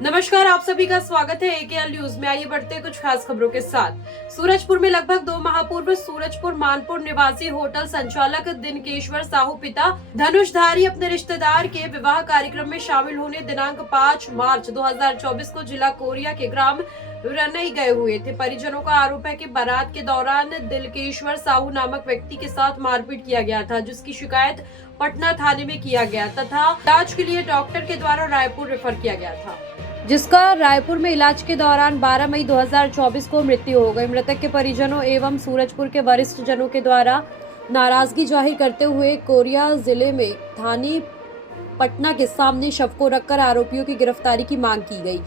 नमस्कार, आप सभी का स्वागत है एकेएल न्यूज में। आइए बढ़ते हैं कुछ खास खबरों के साथ। सूरजपुर में लगभग 2 माह पूर्व सूरजपुर मानपुर निवासी होटल संचालक दिनकेश्वर साहू पिता धनुषधारी अपने रिश्तेदार के विवाह कार्यक्रम में शामिल होने दिनांक 5 मार्च 2024 को जिला कोरिया के ग्राम रनई गए हुए थे। परिजनों का आरोप है कि बारात के दौरान दिलकेश्वर साहू नामक व्यक्ति के साथ मारपीट किया गया था, जिसकी शिकायत पटना थाने में किया गया तथा इलाज के लिए डॉक्टर के द्वारा रायपुर रेफर किया गया था, जिसका रायपुर में इलाज के दौरान 12 मई 2024 को मृत्यु हो गई। मृतक के परिजनों एवं सूरजपुर के वरिष्ठ जनों के द्वारा नाराजगी जाहिर करते हुए कोरिया जिले में थाने पटना के सामने शव को रखकर आरोपियों की गिरफ्तारी की मांग की गई।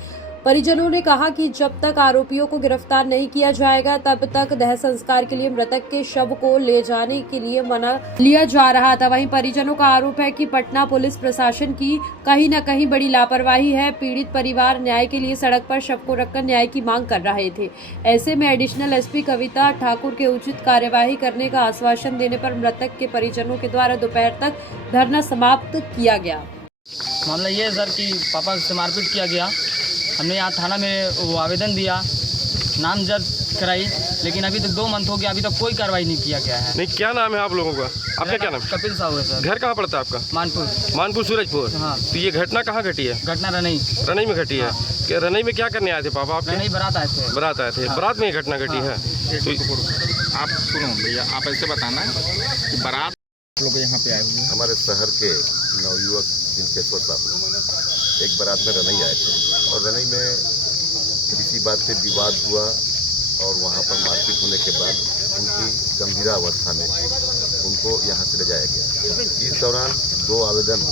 परिजनों ने कहा कि जब तक आरोपियों को गिरफ्तार नहीं किया जाएगा तब तक दाह संस्कार के लिए मृतक के शव को ले जाने के लिए मना लिया जा रहा था। वहीं परिजनों का आरोप है कि पटना पुलिस प्रशासन की कहीं न कहीं बड़ी लापरवाही है। पीड़ित परिवार न्याय के लिए सड़क पर शव को रखकर न्याय की मांग कर रहे थे। ऐसे में एडिशनल एसपी कविता ठाकुर के उचित कार्यवाही करने का आश्वासन देने पर मृतक के परिजनों के द्वारा दोपहर तक धरना समाप्त किया गया। मामला ये है सर कि पापा से मारपीट किया गया। हमने यहाँ थाना में वो आवेदन दिया, नामजद कराई, लेकिन अभी तक 2 मंथ हो गया, अभी तक कोई कार्रवाई नहीं किया गया है। नहीं, क्या नाम है आप लोगों का? आपका क्या नाम? कपिल साहू है सर। घर कहाँ पड़ता है आपका? मानपुर सूरजपुर। हाँ। तो ये घटना कहाँ घटी है? घटना रनई में घटी है। क्या रनई में क्या करने आए थे पापा आपके? रनई बारात आए थे। बारात में ये घटना घटी है। आप सुनो भैया, आप ऐसे बताना कि बारात लोग यहाँ पे आए हुए हैं। हमारे शहर के नवयुवक दिलकेश्वर साहू एक बारात में रनई आए थे और रनई में किसी बात पे विवाद हुआ और वहाँ पर मारपीट होने के बाद उनकी गंभीर अवस्था में उनको यहाँ से ले जाया गया। इस दौरान 2 आवेदन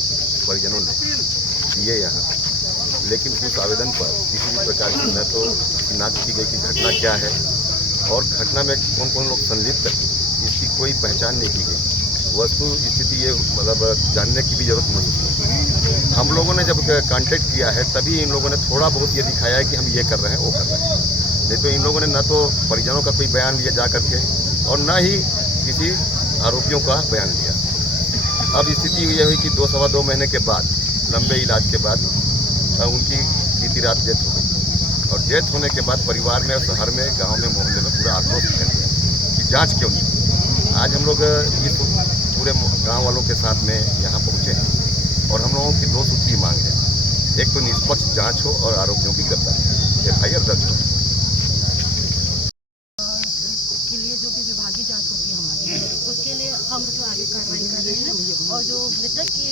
परिजनों ने दिए यहाँ, लेकिन उस आवेदन पर किसी भी प्रकार की न तो शिनाख्त की गई कि घटना क्या है और घटना में कौन कौन लोग संलिप्त है, इसकी कोई पहचान नहीं की गई। वस्तु स्थिति ये मतलब जानने की भी जरूरत महसूस। हम लोगों ने जब कांटेक्ट किया है तभी इन लोगों ने थोड़ा बहुत ये दिखाया है कि हम ये कर रहे हैं वो कर रहे हैं, नहीं तो इन लोगों ने न तो परिजनों का कोई बयान लिया जा करके और न ही किसी आरोपियों का बयान लिया। अब स्थिति ये हुई कि 2-2.25 महीने के बाद लंबे इलाज के बाद उनकी बीती रात डेथ हो गई और डेथ होने के बाद परिवार में, शहर में, गाँव में, मोहल्ले में पूरा आक्रोश फैल गया कि जाँच क्यों नहीं। आज हम लोग इस पूरे गांव वालों के साथ में यहाँ पहुँचे हैं और हम लोगों की 2 सूत्री मांग है। एक तो निष्पक्ष जांच हो और आरोपियों की गिरफ्तारी, एफआईआर दर्ज हो। के लिए जो भी विभागीय जांच होगी हमारी, उसके लिए हम जो आगे कार्रवाई कर रहे हैं और जो मृतक के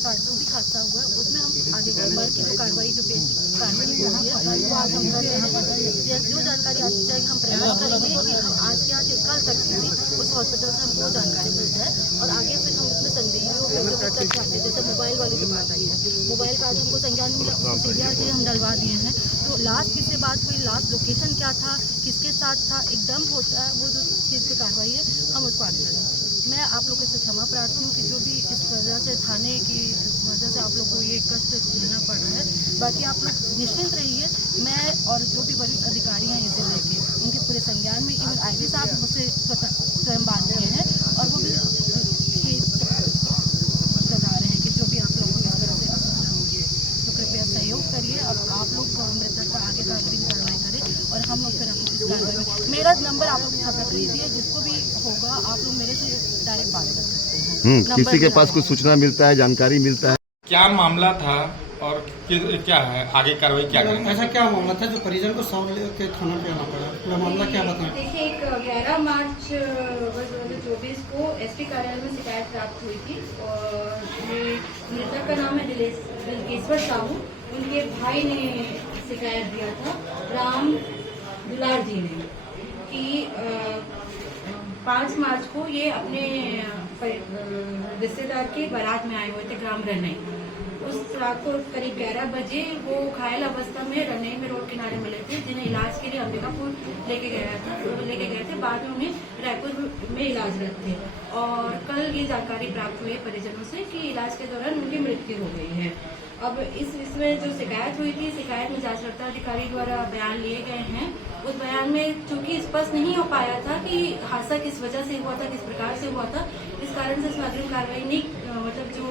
जो भी हादसा हुआ उसमें हम आगे की जो कार्रवाई जो बेसिक कार्रवाई होती है वो आज हम कर रहे हैं। जो जानकारी आज जाएगी हम प्रयास करेंगे कि आज के आज कल तक की उस हॉस्पिटल से हमको जानकारी मिल जाए और आगे फिर हम उसमें संदेहों को जो तथ्य चाहते हैं, जैसे मोबाइल वाली जो बात आई है, मोबाइल का आज हमको संज्ञान मिला, उसको सीधे के लिए हम डलवा दिए हैं। तो लास्ट किससे बात हुई, लास्ट लोकेशन क्या था, किसके साथ था, एकदम होता है वो जो चीज़ की कार्रवाई है हम उसको आगे करेंगे। मैं आप लोगों से क्षमा प्रार्थी हूँ कि जो भी इस वजह से थाने की वजह से आप लोग को ये कष्ट झेलना पड़ रहा है। बाकी आप लोग निश्चिंत रहिए, मैं और जो भी वरिष्ठ अधिकारी हैं इस जिले के, उनके पूरे संज्ञान में, इवन आईजी साहब मुझसे स्वयं बात किए हैं और वो भी बता रहे हैं कि जो भी आप लोगों को इस तरह से असुविधा होगी तो कृपया सहयोग करिए। अब आप लोग मृतक का आगे का अग्रिम कार्रवाई करें और हम लोग फिर इस कार्रवाई में, मेरा नंबर आप लोग यहाँ रख लीजिए, जिसको भी होगा आप लोग मेरे से डायरेक्ट बात कर सकते हैं। किसी के पास कुछ सूचना मिलता है, जानकारी मिलता है, क्या मामला था और क्या है आगे कार्रवाई क्या करेंगे? ऐसा क्या मामला था जो परिजन को सौ के थाना पे आना पड़ा? पूरा मामला क्या बताएं? देखिए, एक 11 मार्च 2024 को एसपी कार्यालय में शिकायत प्राप्त हुई थी और मृतक का नाम है दिलकेश्वर साहू। उनके भाई ने शिकायत दिया था, राम दुलार जी ने, कि 5 मार्च को ये अपने रिश्तेदार के बारात में आए हुए थे ग्राम रनई। उस रात को करीब 11 बजे वो घायल अवस्था में रनई में रोड किनारे मिले थे, जिन्हें इलाज के लिए अंबिकापुर लेके गए थे। बाद में उन्हें रायपुर में इलाजरत थे और कल ये जानकारी प्राप्त हुई है परिजनों से कि इलाज के दौरान उनकी मृत्यु हो गई है। अब इसमें जो शिकायत हुई थी, शिकायत में जांचकर्ता अधिकारी द्वारा बयान लिए गए हैं। उस बयान में चूंकि स्पष्ट नहीं हो पाया था कि हादसा किस वजह से हुआ था, किस प्रकार से हुआ था, इस कारण से इसमें अग्रिम कार्रवाई नहीं, मतलब जो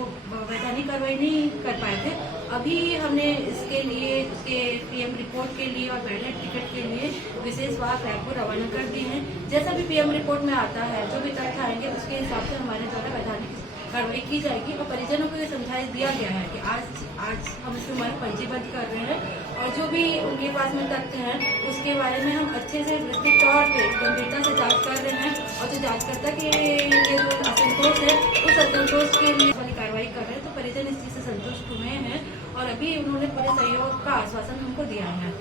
वैधानिक कार्रवाई नहीं कर पाए थे। अभी हमने इसके लिए उसके पीएम रिपोर्ट के लिए और बैलेट टिकट के लिए विशेष वाहक रायपुर रवाना कर दिए हैं। जैसा भी पीएम रिपोर्ट में आता है, जो भी तथ्य आएंगे उसके हिसाब से हमारे द्वारा वैधानिक कार्रवाई की जाएगी। और परिजनों को ये समझाइश दिया गया है कि आज हम इसमें हमारे पंजीबद्ध कर रहे हैं और जो भी उनके पास में तथ्य हैं उसके बारे में हम अच्छे से विस्तृत तौर पे गंभीरता से जांच कर रहे हैं और जो जांचकर्ता के ये जो असंतोष है उस असंतोष के लिए वाली कार्रवाई कर रहे हैं। तो परिजन इस चीज से संतुष्ट हुए हैं और अभी उन्होंने पूरे सहयोग का आश्वासन हमको दिया है।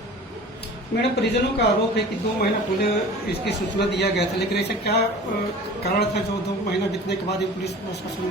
मैडम, परिजनों का आरोप है कि 2 महीना पहले इसकी सूचना दिया गया था, लेकिन ऐसा क्या कारण था जो 2 महीना बीतने के बाद ही पुलिस प्रशासन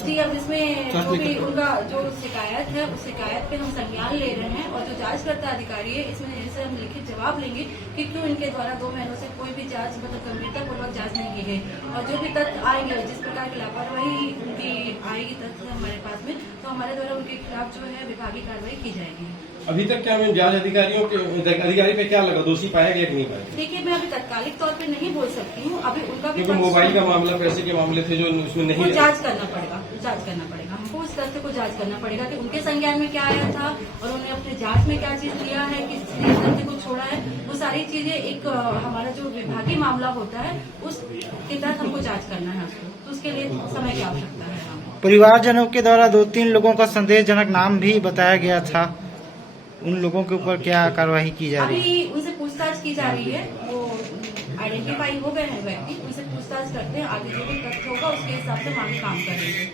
जी, अब इसमें जो भी उनका जो शिकायत है उस शिकायत पे हम संज्ञान ले रहे हैं और जो जांचकर्ता अधिकारी है इसमें जैसे हम लिखित जवाब लेंगे कि क्यों इनके द्वारा 2 महीनों से कोई भी जांच मतलब गंभीरतापूर्वक जांच नहीं की गई और जो भी तथ्य आएंगे जिस प्रकार की लापरवाही उनकी आएगी तथ्य हमारे पास में, तो हमारे द्वारा उनके खिलाफ जो है विभागीय कार्रवाई की जाएगी। अभी तक क्या जांच अधिकारी पे क्या लगा, दोषी पाया गया कि नहीं पाया? देखिए, मैं अभी तत्कालिक तौर पे नहीं बोल सकती हूँ। अभी उनका भी क्योंकि मोबाइल का मामला, पैसे के मामले थे जो उसमें नहीं, जांच करना पड़ेगा हमको उस तथ्य को जांच करना पड़ेगा कि उनके संज्ञान में क्या आया था और उन्होंने अपने जांच में क्या चीज लिया है, किस तथ्य को छोड़ा है, वो सारी चीजें एक हमारा जो विभागीय मामला होता है उसके तहत हमको जांच करना है उसको, तो उसके लिए समय की आवश्यकता है हमें। परिवारजनों के द्वारा 2-3 लोगों का संदेहजनक नाम भी बताया गया था, उन लोगों के ऊपर क्या कार्रवाई की जा रही है? अभी उनसे पूछताछ की जा रही है, वो आइडेंटिफाई हो गए हैं व्यक्ति, उनसे पूछताछ करते हैं, आगे जो भी तथ्य होगा उसके हिसाब से हम आगे काम करेंगे।